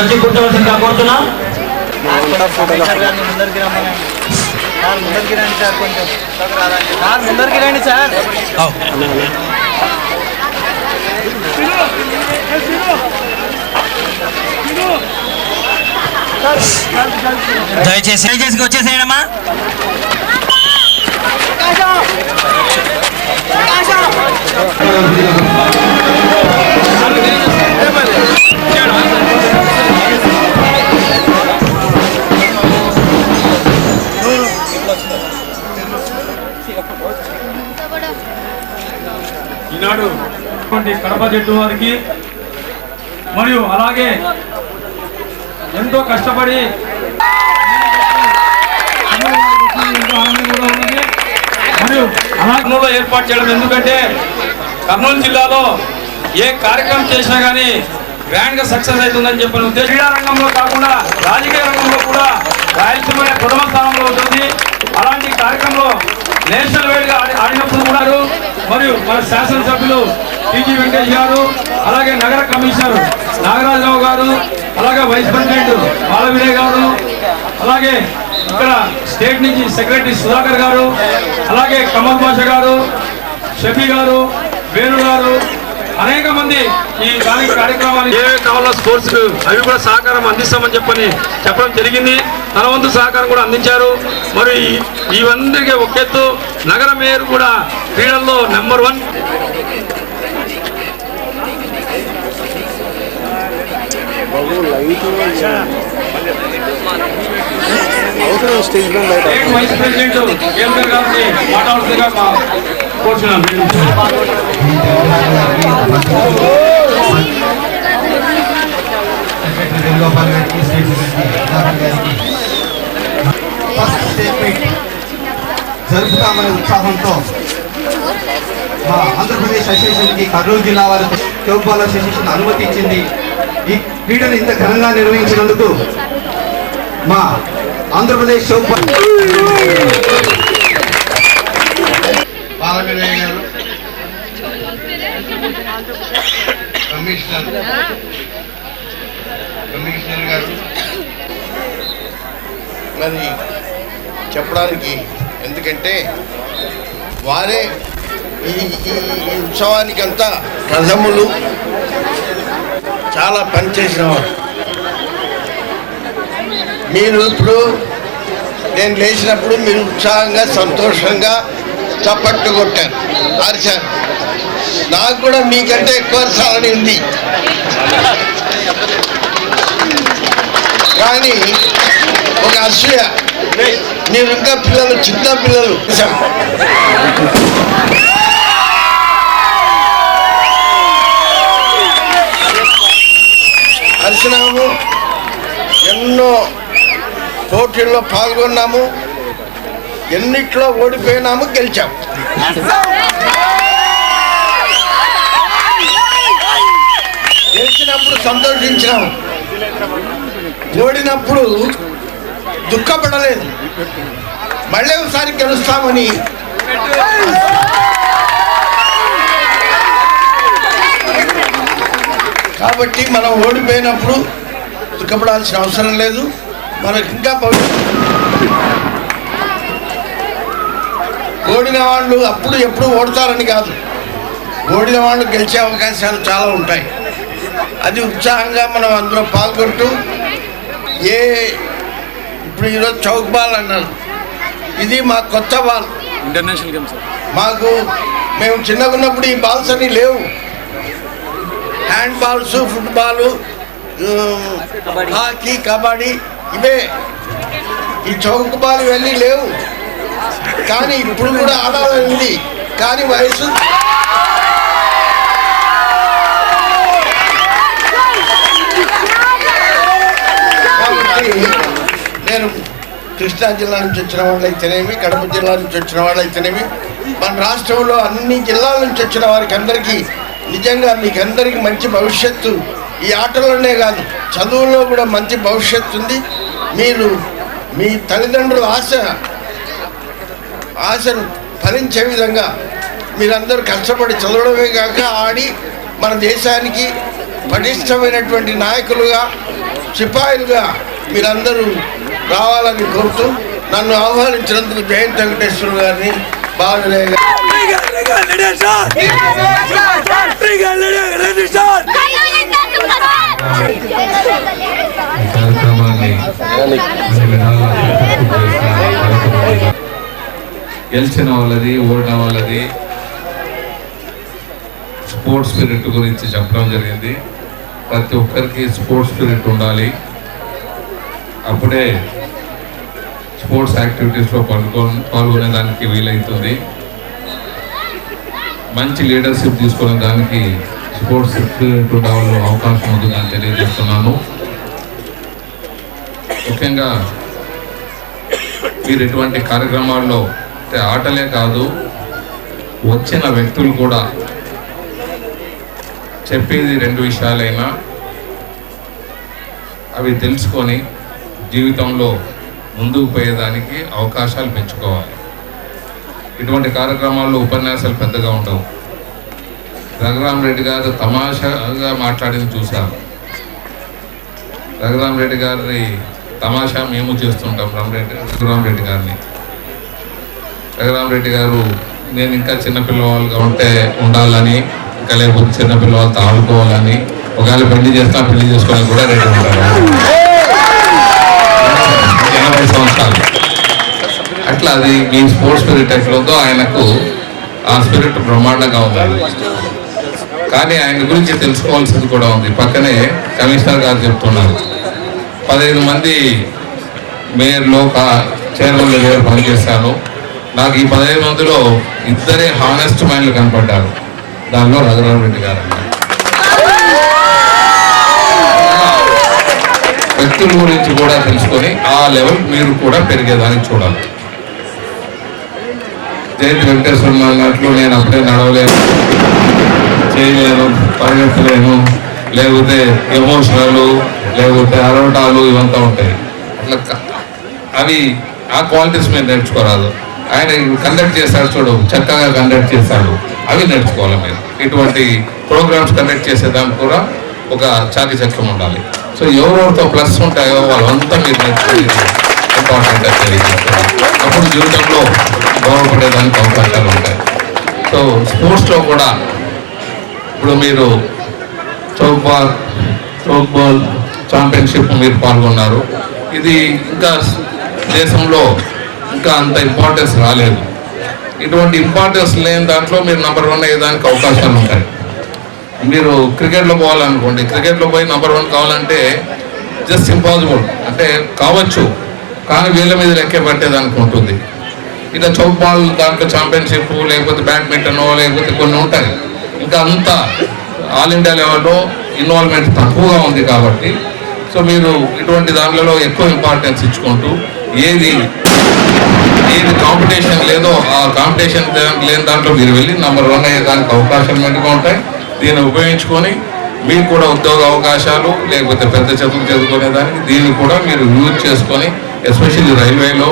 వచ్చి కూర్చోవలసిందిగా కోరుతున్నాం. ముందరికి రండి సార్, కొంచెం ముందరికి రండి సార్. దయచేసి వచ్చేసేయడమ్మా. ఈనాడు కడప జట్టు వారికి మరియు అలాగే ఎంతో కష్టపడి మరియు అలాగే ఏర్పాటు చేయడం. ఎందుకంటే కర్నూలు జిల్లాలో ఏ కార్యక్రమం చేసినా కానీ గ్రాండ్ గా సక్సెస్ అవుతుందని చెప్పిన ఉద్దేశం. క్రీడా రంగంలో కాకుండా రాజకీయ రంగంలో కూడా రాయలసీమ ప్రథమ స్థానంలో ఉంటుంది. అలాంటి కార్యక్రమంలో నేషనల్ వైడ్ గా ఆడినప్పుడు కూడా మరియు మన శాసనసభ్యులు టీజీ వెంకటేష్ గారు, అలాగే నగర కమిషనర్ నాగరాజరావు గారు, అలాగే వైస్ ప్రెసిడెంట్ బాలవీరయ్య గారు, అలాగే ఇక్కడ స్టేట్ నుంచి సెక్రటరీ సుధాకర్ గారు, అలాగే కమల్ బాషా గారు, షఫీ గారు, వేణు గారు, అనేక మంది ఈ కార్యక్రమాన్ని ఏవే కావాలో స్పోర్ట్స్ అవి కూడా సహకారం అందిస్తామని చెప్పడం జరిగింది. తన వంతు సహకారం కూడా అందించారు. మరి ఇవందరికీ ఒకెత్తు నగర మేయర్ కూడా క్రీడల్లో నెంబర్ 1. వైస్ ప్రెసిడెంట్ కేంద్ర గారిని మాట్లాడుతుందిగా కోరుచున్నాను. జరుపుతామనే ఉత్సాహంతో మా ఆంధ్రప్రదేశ్ అసోసియేషన్కి కర్నూలు జిల్లా వారి చౌక్ బాల్ అసోసియేషన్ అనుమతి ఇచ్చింది. ఈ క్రీడను ఇంత ఘనంగా నిర్వహించినందుకు మా ఆంధ్రప్రదేశ్ చౌక్ బాల్ బాలవీరయ్య గారు, కమిషనర్ గారు మరి చెప్పడానికి, ఎందుకంటే వారే ఈ ఉత్సవానికంతా ప్రథములు, చాలా పనిచేసిన వారు. మీరు ఇప్పుడు నేను లేచినప్పుడు మీరు ఉత్సాహంగా సంతోషంగా చప్పట్లు కొట్టారు, అరిచారు. నాకు కూడా మీకంటే ఎక్కువ అరచాలని ఉంది. కానీ ఒక అసూయ, మీరు ఇంకా పిల్లలు, చిన్న పిల్లలు అరిచినాము, ఎన్నో పోటీల్లో పాల్గొన్నాము, ఎన్నిట్లో ఓడిపోయినాము, గెలిచాము. గెలిచినప్పుడు సంతోషించినాము, ఓడినప్పుడు దుఃఖపడలేదు. మళ్ళీ ఒకసారి గెలుస్తామని కాబట్టి మనం ఓడిపోయినప్పుడు దుఃఖపడాల్సిన అవసరం లేదు. మనకు ఇంకా ఓడిన వాళ్ళు అప్పుడు ఎప్పుడు ఓడతారని కాదు, ఓడిన వాళ్ళు గెలిచే అవకాశాలు చాలా ఉంటాయి. అది ఉత్సాహంగా మనం అందులో పాల్గొంటూ ఇప్పుడు ఈరోజు చౌక్ బాల్ అన్నారు, ఇది మా కొత్త బాల్, ఇంటర్నేషనల్ గేమ్స్. మేము చిన్నగా ఉన్నప్పుడు ఈ బాల్స్ అన్నీ లేవు. Hand balls, football, hockey, kabaddi ఇవే. ఈ చౌక్ బాల్ ఇవన్నీ లేవు. కానీ ఇప్పుడు కూడా ఆడాలని ఉంది, కానీ వయసు కాబట్టి నేను కృష్ణా జిల్లా నుంచి వచ్చిన వాళ్ళైతేనేమి, కడప జిల్లా నుంచి వచ్చిన వాళ్ళైతేనేమి, మన రాష్ట్రంలో అన్ని జిల్లాల నుంచి వచ్చిన వారికి అందరికీ నిజంగా మీకు అందరికీ మంచి భవిష్యత్తు ఈ ఆటలోనే కాదు, చదువులో కూడా మంచి భవిష్యత్తు ఉంది. మీరు మీ తల్లిదండ్రుల ఆశను ఫలించే విధంగా మీరందరూ కష్టపడి చదవడమే కాక ఆడి మన దేశానికి పటిష్టమైనటువంటి నాయకులుగా సిపాయిలుగా మీరందరూ రావాలని కోరుతూ నన్ను ఆహ్వానించినందుకు జయంత్ వెంకటేశ్వర గారిని బాలనయ్య గెలిచిన వాళ్ళది ఓడిన వాళ్ళది స్పోర్ట్స్ స్పిరిట్ గురించి చెప్పడం జరిగింది. ప్రతి ఒక్కరికి స్పోర్ట్స్ స్పిరిట్ ఉండాలి. అప్పుడే స్పోర్ట్స్ యాక్టివిటీస్లో పాల్గొనేదానికి వీలవుతుంది. మంచి లీడర్షిప్ తీసుకునే దానికి స్పోర్ట్స్ స్పిరిట్ ఉండవల్ల అవకాశం ఉంటుందని తెలియజేస్తున్నాను. ముఖ్యంగా మీరు ఇటువంటి కార్యక్రమాల్లో ఆటలే కాదు, వచ్చిన వ్యక్తులు కూడా చెప్పేది 2 విషయాలైనా అవి తెలుసుకొని జీవితంలో ముందుకు పోయేదానికి అవకాశాలు పెంచుకోవాలి. ఇటువంటి కార్యక్రమాల్లో ఉపన్యాసాలు పెద్దగా ఉండవు. రఘురామరెడ్డి గారు తమాషాగా మాట్లాడింది చూశారు. రఘురామరెడ్డి గారి తమాషా మేము చేస్తుంటాం. రఘురామరెడ్డి గారిని రఘురామరెడ్డి గారు నేను ఇంకా చిన్నపిల్లవాళ్ళుగా ఉండాలని, ఇంకా లేకపోతే చిన్నపిల్లవాళ్ళతో ఆడుకోవాలని, ఒకవేళ పెళ్లి చేసుకోవాలని కూడా రెడీ ఉంటారు. 80 సంవత్సరాలు అట్లా అది మీ స్పోర్ట్స్ స్పిరిట్ ఎట్లా ఉందో ఆయనకు ఆ స్పిరిట్ బ్రహ్మాండంగా ఉంది. కానీ ఆయన గురించి తెలుసుకోవాల్సింది కూడా ఉంది. పక్కనే కమిషనర్ గారు చెప్తున్నారు 15 మంది మేయర్లో చైర్మన్ల దగ్గర పనిచేశాను. నాకు ఈ 15 మందిలో 2 హానెస్ట్ మైండ్లు కనపడ్డారు. దానిలో రఘురామరెడ్డి గారు అన్నారు. వ్యక్తుల గురించి కూడా తెలుసుకొని ఆ లెవెల్ మీరు కూడా పెరిగేదానికి చూడాలి. జయంత్ వెంకటేశ్వర అన్నట్లు నేను అప్పుడే నడవలేను, చేయలేను, పరిగెత్తలేను, లేకపోతే ఎమోషనల్, లేకపోతే అరవటాలు ఇవంతా ఉంటాయి. అట్లా అవి ఆ క్వాలిటీస్ మీరు నేర్చుకోరాదు. ఆయన కండక్ట్ చేశాడు చూడు, చక్కగా కండక్ట్ చేశాడు, అవి నేర్చుకోవాలి మీరు. ఇటువంటి ప్రోగ్రామ్స్ కండక్ట్ చేసేదానికి కూడా ఒక చాకచక్యం ఉండాలి. సో ఎవరెవరితో ప్లస్ ఉంటాయో వాళ్ళంతా మీరు నేర్చుకునేది ఇంపార్టెంట్ అని అప్పుడు జీవితంలో గౌరవపడేదానికి అవకాశాలు ఉంటాయి. సో స్పోర్ట్స్లో కూడా ఇప్పుడు మీరు చౌక్ బాల్ ఛాంపియన్షిప్ మీరు పాల్గొన్నారు. ఇది ఇంకా దేశంలో ఇంకా అంత ఇంపార్టెన్స్ రాలేదు. ఇటువంటి ఇంపార్టెన్స్ లేని దాంట్లో మీరు నెంబర్ 1 అయ్యేదానికి అవకాశాలు ఉంటాయి. మీరు క్రికెట్లో పోవాలనుకోండి, క్రికెట్లో పోయి నెంబర్ 1 కావాలంటే జస్ట్ ఇంపాసిబుల్. అంటే కావచ్చు, కానీ వీళ్ళ మీద లెక్కే పట్టేదానికి ఉంటుంది. ఇట్లా చౌక్ బాల్ దాంట్లో ఛాంపియన్షిప్, లేకపోతే బ్యాడ్మింటన్, లేకపోతే కొన్ని ఉంటాయి. ఇంకా అంతా ఆల్ ఇండియా లెవెల్లో ఇన్వాల్వ్మెంట్ తక్కువగా ఉంది కాబట్టి సో మీరు ఇటువంటి దాంట్లో ఎక్కువ ఇంపార్టెన్స్ ఇచ్చుకుంటూ ఏది కాంపిటీషన్ లేదో ఆ కాంపిటీషన్ లేని దాంట్లో మీరు వెళ్ళి నెంబర్ 1 అయ్యేదానికి అవకాశాలు మెండుగా ఉంటాయి. దీన్ని ఉపయోగించుకొని మీకు కూడా ఉద్యోగ అవకాశాలు, లేకపోతే పెద్ద చదువుకునేదానికి దీన్ని కూడా మీరు యూజ్ చేసుకొని, ఎస్పెషల్లీ రైల్వేలో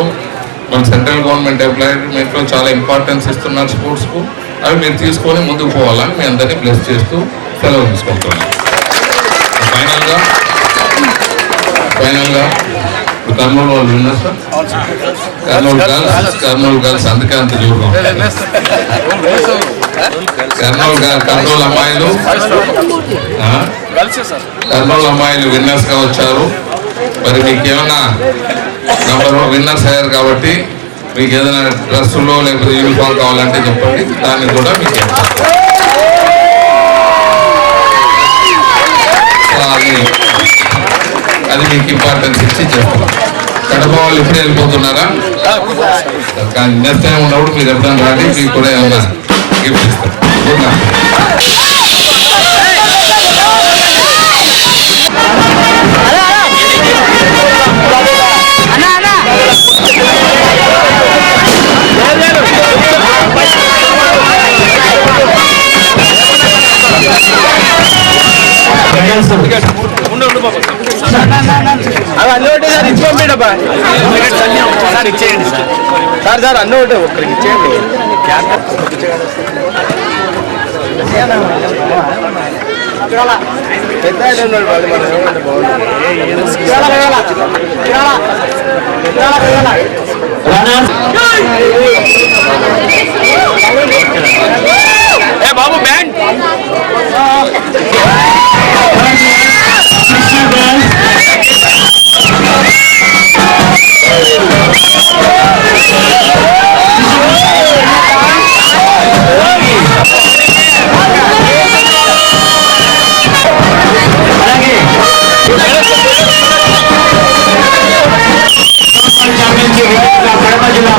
మన సెంట్రల్ గవర్నమెంట్ ఎంప్లాయ్మెంట్లో చాలా ఇంపార్టెన్స్ ఇస్తున్నారు స్పోర్ట్స్కు. అవి మీరు తీసుకొని ముందుకు పోవాలని మీ అందరినీ బ్లెస్ చేస్తూ సెలవు తీసుకుంటున్నాను. ఫైనల్గా కర్నూలు వాళ్ళు విన్నారు సార్, కర్నూలు గర్ల్స్ అందుకే అంత చూడడం. కర్నూలు అమ్మాయిలు విన్నర్స్ గా వచ్చారు. మరి మీకేమైనా నెంబర్ విన్నర్స్ అయ్యారు కాబట్టి మీకు ఏదైనా డ్రెస్సులో లేకపోతే యూనిఫామ్ కావాలంటే చెప్పండి, దాన్ని కూడా మీకు అది మీకు ఇంపార్టెన్స్ ఇచ్చి చేస్తున్నాం. కడప వాళ్ళు ఇప్పుడే వెళ్ళిపోతున్నారా? కానీ నెక్స్ట్ టైం ఉన్నప్పుడు మీరు ఎప్పుడైనా రాండి, మీకు కూడా ఏమన్నా గిఫ్ట్ ఇస్తాం. అవి అన్నీ ఒకటే సార్, ఇచ్చి పంపేటబ్బా సార్, ఇచ్చేయండి సార్. సార్ అన్నీ ఒకటే, ఒక్కరికి ఇచ్చేయండి. పెద్ద ఆయన ఉన్నాడు వాళ్ళు మనం ఏమంటే బాగుంటుంది. ఏ బాబు బ్యాండ్ కడప జిల్లా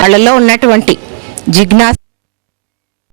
వాళ్ళలో ఉన్నటువంటి జిజ్ఞాస